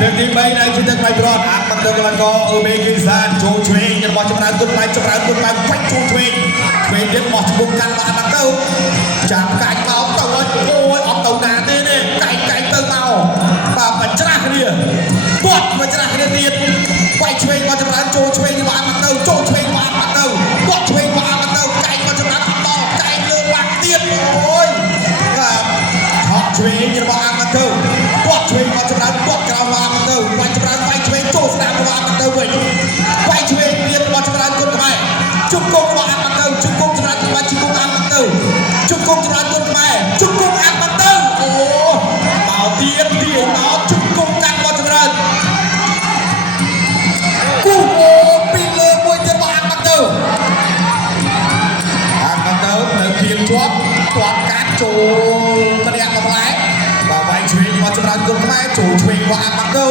Từទី3នៅជាទឹកផ្លៃប្រត់អាប់ទៅកន្លងអឺមេគីសានចូលឆ្វេងរបស់ចម្រើនគុណផ្លៃចម្រើនគុណផ្លៃវាច់ចូលឆ្វេងឆ្វេងទៀតមកជុំកាន់បានទៅចាប់កាច់មកទៅអូយអត់ទៅណាទេនេះកាច់ទៅមកបាទបញ្ច្រាស់គ្នាទាត់បញ្ច្រាស់គ្នាទៀតវាច់ឆ្វេងរបស់ចម្រើនចូលឆ្វេងរបស់អាប់ទៅចូលឆ្វេងរបស់អាប់ទៅទាត់ឆ្វេងរបស់អាប់ទៅកាច់របស់ចម្រើនអត់មកកាច់លើបាក់ទៀតអូយបាទហក់ឆ្វេងរបស់អាប់ទៅទាត់ឆ្វេងរបស់ចម្រើនទាត់ក្រោមអាប់ទៅវាច់ចម្រើនវាច់ឆ្វេងចូលស្ដាប់របស់អាប់ទៅវិញវាច់ឆ្វេងទៀតរបស់ចម្រើនគុណខ្មែរជុំគុំរបស់អាប់ទៅជុំគុំចម្រើនរបស់ជុំគុំអាប់ទៅជុំគុំចម្រើនគុណខ្មែរជុំគុំអាប់ទៅអូមកទៀតទាញមកជុំគុំកាត់របស់ចម្រើនគូអូពីលើមួយទៀតរបស់អាប់ទៅនៅគៀងជាប់ទាត់កាត់ចូលម្នាក់កម្លែបាទវាយឆ្វេងរបស់ចម្រើនគុណខ្មែរចូលឆ្វេងរបស់អាប់ទៅ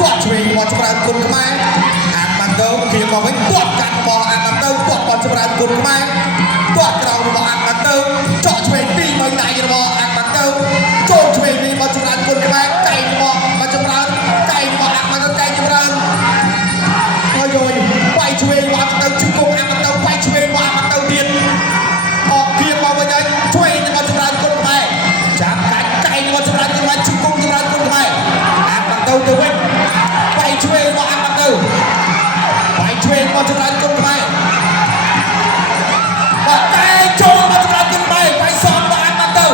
ទាត់ឆ្វេងរបស់ចម្រើនគុណខ្មែរអាប់ទៅគៀងមកវិញទាត់កាត់របស់អាប់ទៅទាត់របស់ចម្រើនគុណខ្មែរទាត់ក្រោមរបស់អាប់ទៅចော့ឆ្វេងពីរមួយដៃរបស់អាប់ទៅចូលឆ្វេងនេះរបស់ចម្រើនគុណខ្មែរកែងរបស់ចម្រើនកែងរបស់អាប់ទៅកែងចម្រើនហើយយយវាយឆ្វេងរបស់ទៅជុំគុំអាប់ទៅវាយឆ្វេងរបស់អាប់ទៅទៀតអត់គៀងមកវិញហើយឆ្វេងរបស់ចម្រើនគុណខ្មែរចាប់កាច់កែងរបស់ចម្រើនគុណខ្មែរជុំគុំចម្រើនគុណខ្មែរអាប់ទៅវិញវាយឆ្វេងរបស់អាប់ទៅវាយឆ្វេងរបស់ចម្រើនគុណខ្មែរបាទកែងចូលរបស់ចម្រើនគុណខ្មែរវាយសំរបស់អាប់ទៅ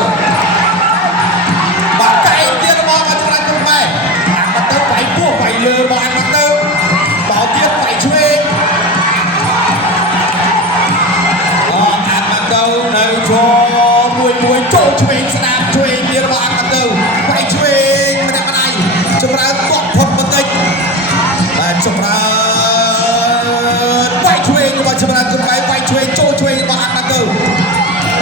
បាទកែងទៀតរបស់ចម្រើនគុណខ្មែរអាប់ទៅវាយពោះវាយលើរបស់អាប់ទៅបោទៀតវាយឆ្វេងអាប់ទៅនៅមួយចូលឆ្វេងស្ដាប់ឆ្វេងទៀតរបស់អាប់ទៅវាយឆ្វេងម្នាក់ម្ដាយចម្រើនគាត់ផុតបន្តិចបាទចម្រើនវាយឆ្វេងរបស់ចម្រើនគុណខ្មែរវាយឆ្វេងចូលឆ្វេងរបស់អាប់ទៅ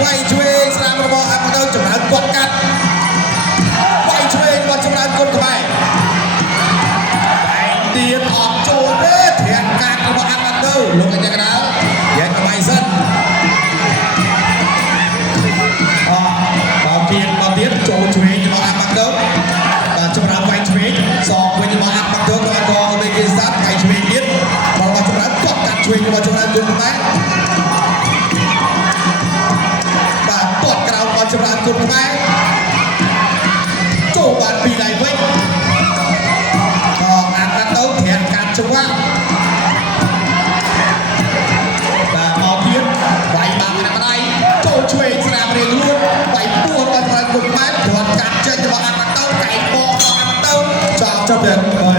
វាយឆ្វេងស្ដាប់របស់អាប់ទៅចម្រើនគាត់កាត់វាយឆ្វេងរបស់ចម្រើនគុណខ្មែរតែទៀតអត់ចូលទេត្រាក់កាត់របស់អាប់ទៅលោកអាចារ្យកណ្ដាលយ៉ាងក្បាយសិនមកទៀតចូលឆ្វេងរបស់អាប់ទៅបាទចម្រើនវាយឆ្វេងសងវិញរបស់អាប់ទៅក៏មេគីសាត់វាយឆ្វេងទៀតរបស់ចម្រើនគាត់កាត់ឆ្វេងរបស់ចម្រើនគុណខ្មែរបាទទាត់ក្រោមរបស់ចម្រើនគុណខ្មែរចូលបានពីដៃវិញអាប់ទៅត្រាក់កាត់ចង្វាក់បាទមកទៀតវាយបាក់ម្នាក់ម្ដាយចូលឆ្វេងស្ដាប់រៀងលួនវាយពោះរបស់ចម្រើនគុណខ្មែរទាត់កាត់ចេញរបស់អាប់ទៅកែងបោះរបស់អាប់ទៅចប់ទៅ